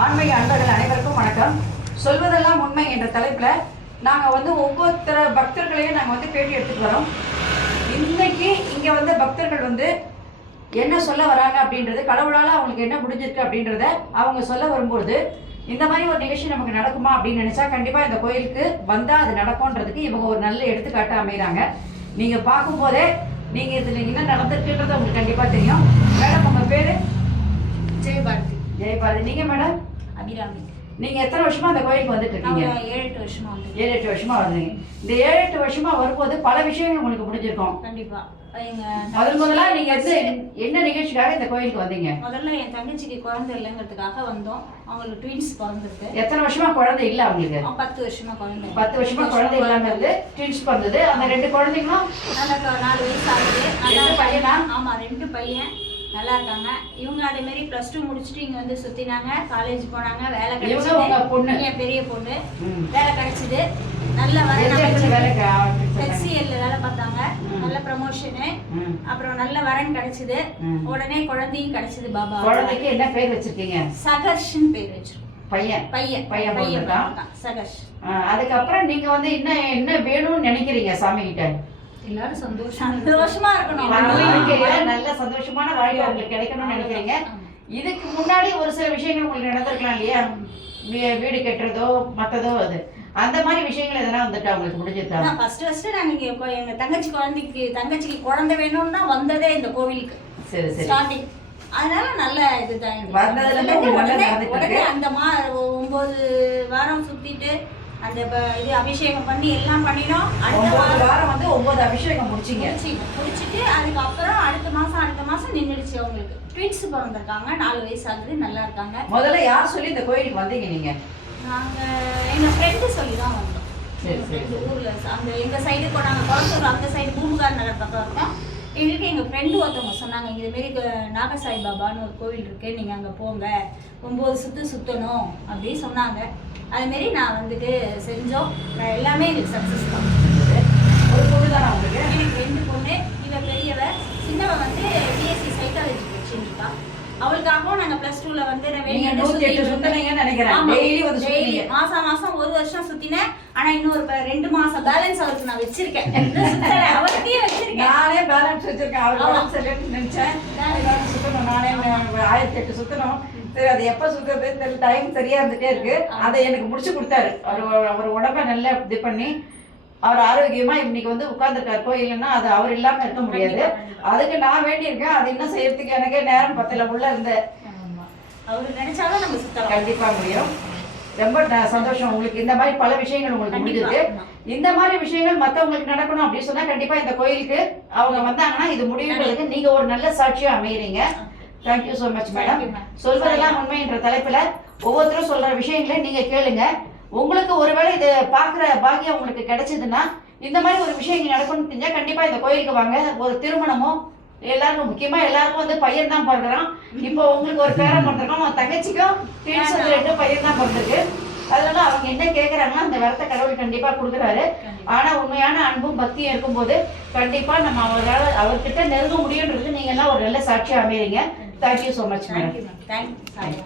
ஆன்மீக அன்பர்கள் அனைவருக்கும் வணக்கம். சொல்வதெல்லாம் உண்மை என்ற தலைப்பில் நாங்கள் ஒவ்வொருத்தர பக்தர்களையும் நாங்கள் பேட்டி எடுத்துகிட்டு வரோம். இன்னைக்கு இங்கே பக்தர்கள் என்ன சொல்ல வராங்க அப்படின்றது, கடவுளால் அவங்களுக்கு என்ன முடிஞ்சிருக்கு அப்படின்றத அவங்க சொல்ல வரும்போது, இந்த மாதிரி ஒரு நிகழ்ச்சி நமக்கு நடக்குமா அப்படின்னு நினச்சா கண்டிப்பாக இந்த கோயிலுக்கு வந்தால் அது நடக்கும்ன்றதுக்கு இவங்க ஒரு நல்ல எடுத்துக்காட்டு அமைகிறாங்க. நீங்கள் பார்க்கும்போதே நீங்கள் இதில் என்ன நடந்திருக்குன்றது உங்களுக்கு கண்டிப்பாக தெரியும். மேடம், உங்கள் பேர்? ஜெயபாரதி. ஜெயபாரதி. நீங்கள் மேடம்? அபிராமி. நீங்கள் எத்தனை வருஷமாக அந்த கோயிலுக்கு வந்துட்டு இருக்கீங்க? 7-8 வருஷமா வந்து. 7-8 வருஷமா வருதுங்க. இந்த 7-8 வருஷமா வரும்போது பல விஷயங்கள் உங்களுக்கு முடிஞ்சிருக்கும். கண்டிப்பா. முதல்ல நீங்க என்ன நிகழ்ச்சிக்காக இந்த கோயிலுக்கு வந்தீங்க? முதல்ல என் தங்கச்சிக்கு குழந்தை இல்லைங்கிறதுக்காக வந்தோம். அவங்களுக்கு ட்வின்ஸ் பிறந்திருக்கு. எத்தனை வருஷமா குழந்தை இல்ல அவங்களுக்கு? 10 வருஷமா குழந்தை. 10 வருஷமா குழந்தை இல்லாம இருந்து ட்வின்ஸ் பிறந்தது. அந்த 2 குழந்தைங்களும் 4 வயசு ஆகுது. நல்லா பையனா? ஆமா, 2 பையன் நல்லா இருக்காங்க. இவங்க அதே மாதிரி +2 முடிச்சுட்டு இங்க சுத்தினாங்க, காலேஜ் போனாங்க, வேலை கிடைச்சது. என் பெரிய பொண்ணு வேலை கிடைச்சது. நல்ல HCL வேலை பார்த்தாங்க, நல்ல ப்ரமோஷனு. அப்புறம் நல்ல வரன் கிடைச்சது. உடனே குழந்தையும் கிடைச்சது. பாபா. குழந்தைக்கு என்ன பேர் வச்சிருக்கீங்க? சகர்ஷ்னு பேர் வச்சிருக்கோம். பையன் சகர்ஷ். அதுக்கப்புறம் நீங்க என்ன வேணும்னு நினைக்கிறீங்க சாமி கிட்ட? எல்லாரும் சந்தோஷமா இருக்கணும், நல்ல சந்தோஷமான வாழ்க்கை உங்களுக்கு கிடைக்கணும்னு நினைக்கிறீங்க. இதுக்கு முன்னாடி ஒரு சில விஷயங்கள் உங்களுக்கு நடந்திருக்கலாம் இல்லையா? வீடு கட்டுறதோ மற்றதோ, அது அந்த மாதிரி விஷயங்கள் எதனா உங்களுக்கு முடிஞ்சிருக்கா? ஃபர்ஸ்ட் நாங்க எங்க தங்கச்சிக்கு குழந்தை வேணும்னு தான் வந்ததே இந்த கோவிலுக்கு. சரி சரி. ஸ்டார்டிங் அதனால நல்ல இதுதான். உடனே அந்த 9 வாரம் சுத்திட்டு அந்த இது அபிஷேகம் பண்ணி எல்லாம் பண்ணினோம். அடுத்த வாரம் 9 அபிஷேகம் முடிச்சிட்டு அதுக்கப்புறம் அடுத்த மாசம் நின்றுடுச்சு. அவங்களுக்கு ட்வின்ஸ் பிறந்திருக்காங்க. 4 வயசு ஆகுது. நல்லா இருக்காங்க. முதல்ல யார் சொல்லி இந்த கோயிலுக்கு வந்தீங்க நீங்க? நாங்க எங்க ஃப்ரெண்டு சொல்லி தான் வந்தோம். ஊர்ல அந்த எங்க சைடு நாங்க கோயம்புத்தூர் அந்த சைடு பூம்புகார் நகர் பக்கம் இருக்கோம். எங்களுக்கு எங்கள் ஃப்ரெண்டு ஒருத்தவங்க சொன்னாங்க, இதுமாரி நாகசாய் பாபான்னு ஒரு கோவில் இருக்கு, நீங்கள் அங்கே போங்க, 9 சுற்றணும் அப்படின்னு சொன்னாங்க. அதுமாரி நான் செஞ்சோம். எல்லாமே எனக்கு சக்ஸஸ் தான். ஒரு பொண்ணு தானே உங்களுக்கு? எனக்கு 2 பொண்ணு. இவ பெரியவ. சின்னவ பிஎஸ்சி சைக்காலஜி படிச்சுருக்கா. அவளுக்காகவும் நாங்கள் +2ல மாசம் 1 வருஷம் சுத்தினேன். ஆனா இன்னொரு 2 மாசம் பேலன்ஸ் அவருக்கு நான் வச்சிருக்கேன். அவர்கிட்டயே வச்சிருக்கேன். நானே பேலன்ஸ் வச்சிருக்கேன். அவர் நினைச்சேன் சுத்தணும். நானே 1008 சுத்தணும். சரி, அது எப்ப சுத்துறது டைம் சரியா இருந்துட்டே இருக்கு. அதை எனக்கு முடிச்சு கொடுத்தாரு. அவர் உடம்ப நல்லா இது பண்ணி அவர் ஆரோக்கியமா இன்னைக்கு உட்கார்ந்துருக்காரு. கோயில்னா அது அவர் இல்லாம இருக்க முடியாது. அதுக்கு நான் வேண்டியிருக்கேன். அது இன்னும் செய்யறதுக்கு எனக்கே நேரம் பத்தல. உள்ள இருந்த அவரு நினைச்சாலும் நம்ம சுத்தலாம். கண்டிப்பா முடியும். ரொம்ப சந்தோஷம். உங்களுக்கு இந்த மாதிரி பல விஷயங்கள் உங்களுக்கு முடிஞ்சிருக்கு. இந்த மாதிரி விஷயங்கள் மற்றவங்களுக்கு நடக்கணும் அப்படின்னு சொன்னா கண்டிப்பா இந்த கோயிலுக்கு அவங்க வந்தாங்கன்னா இது முடிவுகளுக்கு நீங்க ஒரு நல்ல சாட்சியா அமைகிறீங்க. Thank you so much madam. சொல்வதெல்லாம் உண்மை என்ற தலைப்புல ஒவ்வொருத்தரும் சொல்ற விஷயங்களை நீங்க கேளுங்க. உங்களுக்கு ஒருவேளை இதை பாக்குற பாக்கியம் உங்களுக்கு கிடைச்சதுன்னா இந்த மாதிரி ஒரு விஷயம் நடக்கணும்னு தெரிஞ்சா கண்டிப்பா இந்த கோயிலுக்கு வாங்க. ஒரு திருமணமோ எல்லாருக்கும், முக்கியமா எல்லாருக்கும் பையன் தான் பிறகுறான். இப்போ உங்களுக்கு ஒரு பேரன் பிறந்திருக்கோம். உங்க தங்கச்சிக்கும் 2 பையன் தான் பிறந்திருக்கு. அதனால அவங்க என்ன கேட்கறாங்கன்னா அந்த வரத்தை கடவுள் கண்டிப்பா கொடுக்குறாரு. ஆனா உண்மையான அன்பும் பக்தியும் இருக்கும்போது கண்டிப்பா நம்ம அவர்கிட்ட நெருங்க முடியுன்றது நீங்க எல்லாம் ஒரு நல்ல சாட்சியா அமைறீங்க. Thank you so much madam. Thank you.